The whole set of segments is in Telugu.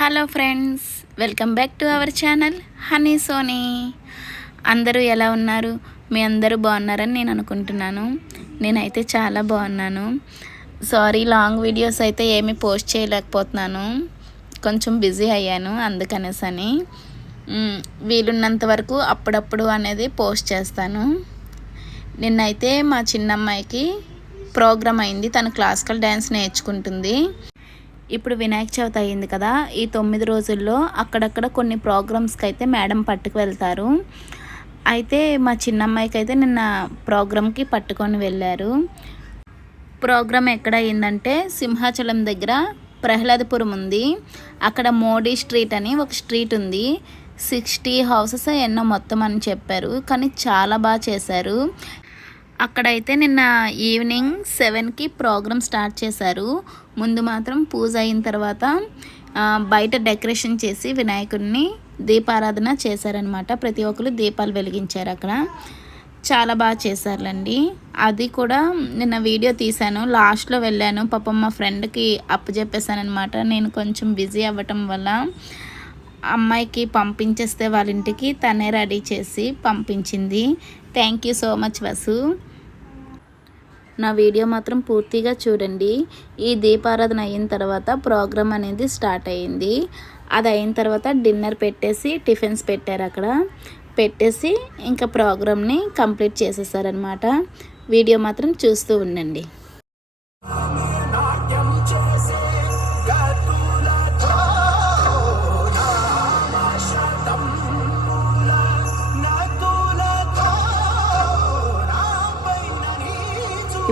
Hello friends, welcome back to our channel Honey Sony. అందరూ ఎలా ఉన్నారు? మీ అందరూ బాగున్నారని నేను అనుకుంటున్నాను. నేనైతే చాలా బాగున్నాను. సారీ, లాంగ్ వీడియోస్ అయితే ఏమీ పోస్ట్ చేయలేకపోతున్నాను, కొంచెం బిజీ అయ్యాను అందుకనేసని. వీలున్నంత వరకు అప్పుడప్పుడు అనేది పోస్ట్ చేస్తాను. నిన్నైతే మా చిన్నమ్మాయికి ప్రోగ్రామ్ అయింది, తను క్లాసికల్ డ్యాన్స్ నేర్చుకుంటుంది. ఇప్పుడు వినాయక చవితి అయ్యింది కదా, ఈ 9 రోజుల్లో అక్కడక్కడ కొన్ని ప్రోగ్రామ్స్కి అయితే మేడం పట్టుకు వెళ్తారు. అయితే మా చిన్నమ్మాయికి అయితే నిన్న ప్రోగ్రామ్కి పట్టుకొని వెళ్ళారు. ప్రోగ్రామ్ ఎక్కడ అయిందంటే సింహాచలం దగ్గర ప్రహ్లాదపురం ఉంది, అక్కడ మోడీ స్ట్రీట్ అని ఒక స్ట్రీట్ ఉంది. 60 హౌసెస్ ఎన్నో మొత్తం అని చెప్పారు, కానీ చాలా బాగా చేశారు. అక్కడైతే నిన్న ఈవినింగ్ 7కి ప్రోగ్రామ్ స్టార్ట్ చేశారు. ముందు మాత్రం పూజ అయిన తర్వాత బయట డెకరేషన్ చేసి వినాయకుడిని దీపారాధన చేశారనమాట. ప్రతి ఒక్కరు దీపాలు వెలిగించారు అక్కడ. చాలా బాగా చేశారులండి. అది కూడా నిన్న వీడియో తీశాను, లాస్ట్లో వెళ్ళాను. పాపం మా ఫ్రెండ్కి అప్పచెప్పేశాను అనమాట. నేను కొంచెం బిజీ అవ్వటం వల్ల అమ్మాయికి పంపించేస్తే వాళ్ళ ఇంటికి తనే రెడీ చేసి పంపించింది. Thank you so much Vasu. నా వీడియో మాత్రం పూర్తిగా చూడండి. ఈ దీపారాధన అయిన తర్వాత ప్రోగ్రామ్ అనేది స్టార్ట్ అయ్యింది. అది అయిన తర్వాత డిన్నర్ పెట్టేసి టిఫిన్స్ పెట్టారు, అక్కడ పెట్టేసి ఇంకా ప్రోగ్రామ్ని కంప్లీట్ చేసేసారనమాట. వీడియో మాత్రం చూస్తూ ఉండండి.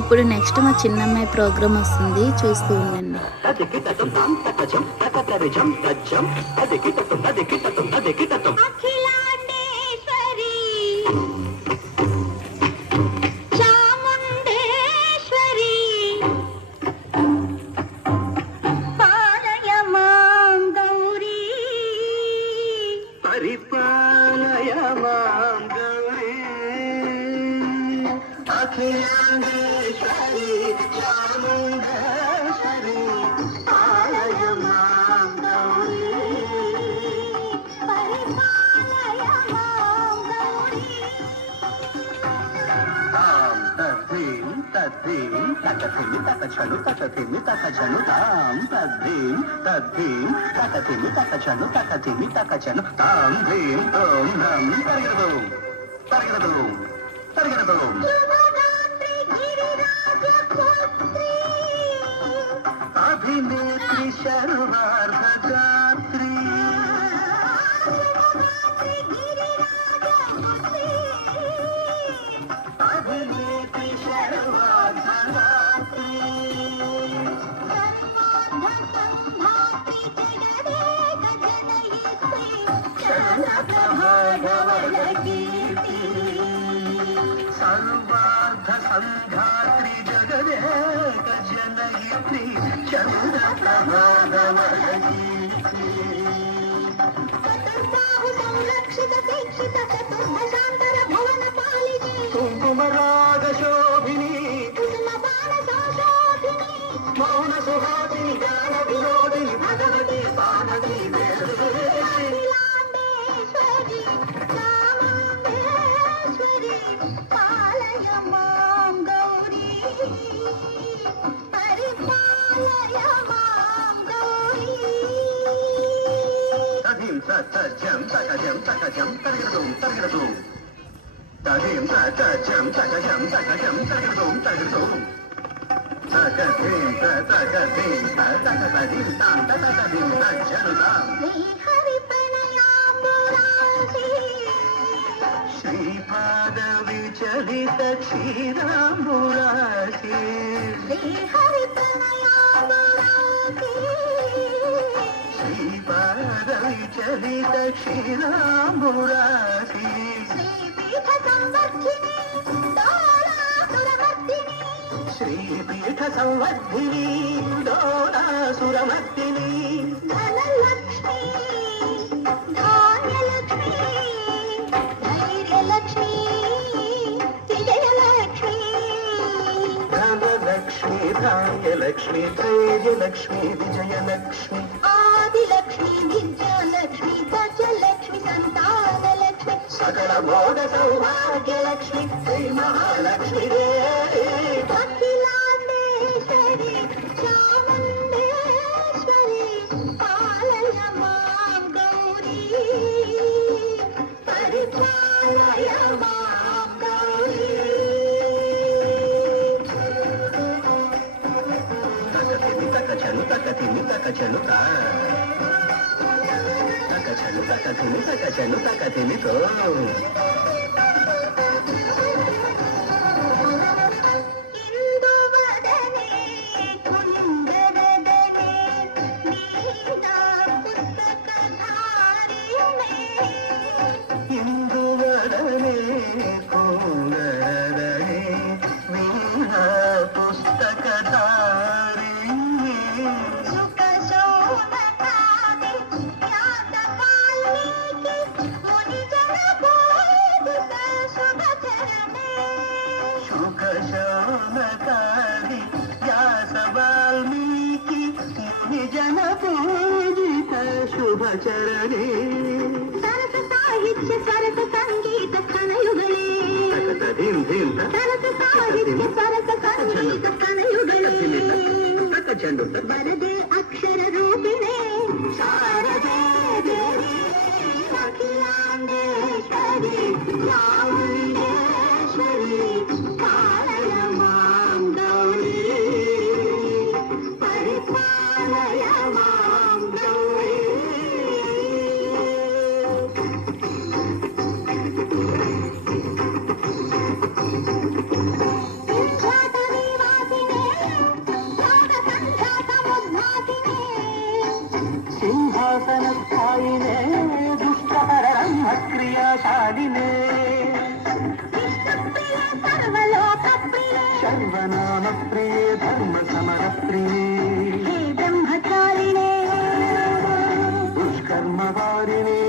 ఇప్పుడు నెక్స్ట్ మా చిన్నమ్మాయి ప్రోగ్రామ్ వస్తుంది, చూస్తూ ఉండండి. తకతిమి తకచను తకతిమి తకచను తాం తద్దీం తద్దీం తకతిమి తకచను తకతిమి తకచను తాం దీం ఓం నం పరిగెడదు పరిగెడదు పరిగెడదు. అభినేత్రి శర్వార్ధగాత్రి అభినేత్రి శర్వార్ధగాత్రి సర్వార్ధ సంఘాత్రి జగదేక జనయిత్రి చంద్ర ప్రభాగవరకీర్తి కుంకుమరాగ శోభిని మౌన సుహాసిని జ్ఞాన వినోదిని భగవతి పార్వతీ తజం తగజం తగజం తరగదు తరగదు తజం తజం తగజం తగజం తరగదు తరగదు తగజం తగజం తగజం తాం తగజం తజనుతాం శ్రీపాద విచలిత క్షీరాంబురాశి శ్రీపాద విచలిత క్షీరాంబురాశి శ్రీపీఠ సంవర్ధిని డోలాసురమర్దిని ధనలక్ష్మి ధాన్యలక్ష్మి ధైర్యలక్ష్మి విజయలక్ష్మి ధనలక్ష్మి ధాన్యలక్ష్మి ధైర్యలక్ష్మి విజయలక్ష్మి ఆదిలక్ష్మి సకల భోగ సౌభాగ్యలక్ష్మి శ్రీ మహాలక్ష్మి దేవి అఖిలాండేశ్వరి చాముండేశ్వరి పాలయ మాం గౌరీ పరిపాలయ మాం గౌరీ తకచను తకతిని తకచను తకచను తకతిని తకచను తకతినితో ఇందువదనే కుందరదనే నీనా పుస్తకధారిణే ఇందువదనే కుందరదనే వీణా పుస్తకధారిణే సుఖ శోభకాది యాతపాలికి మునిజన బోధుత శుభచరణే సుఖ శోభకాది వ్యాస వాల్మీకి మునిజన పూజిత శుభచరణే సరస సాహిత్య సరస సంగీత కనయుగలే సరస సాహిత్య సరస సంగీత కనయుగలే వరదే అక్షర రూపిణే శారదే దేవి అఖిలాండేశ్వరి చాముండేశ్వరి పాలయ మాం గౌరీ పరిపాలయ మాం గౌరీ విఖ్యాత నివాసినే సాధ సంఖ్యాతముద్భాసినే సింహాసనస్థాయినే దుష్టహరణ క్రియాశాలినే విష్ణుప్రియ సర్వలోకప్రియ సర్వనామ ప్రియ ధర్మ సమర ప్రియ హే బ్రహ్మచారిణే దుష్కర్మ వారిణే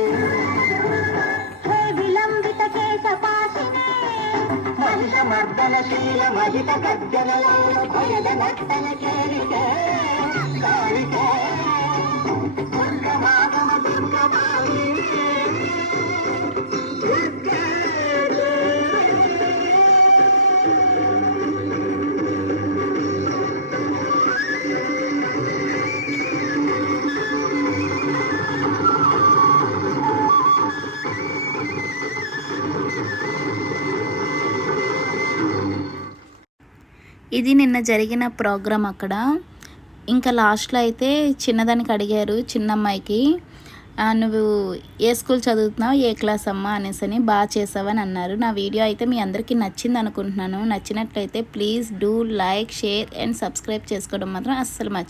హే విలంబిత కేశపాశినే మహిషమర్దనశీల మహిత గర్జన భయద నర్తన కేలికే కాళికే దుర్గమాతమ దుర్గమాలి దుర్గా ఇది నిన్న జరిగిన ప్రోగ్రాం అక్కడ. ఇంకా లాస్ట్లో అయితే చిన్నదానికి అడిగారు, చిన్న అమ్మాయికి, నువ్వు ఏ స్కూల్ చదువుతున్నావు, ఏ క్లాస్ అమ్మా అనేసి, బాగా చేసావని అన్నారు. నా వీడియో అయితే మీ అందరికీ నచ్చింది అనుకుంటున్నాను. నచ్చినట్లయితే please do like, share and subscribe చేసుకోవడం మాత్రం అస్సలు మర్చిపోకండి.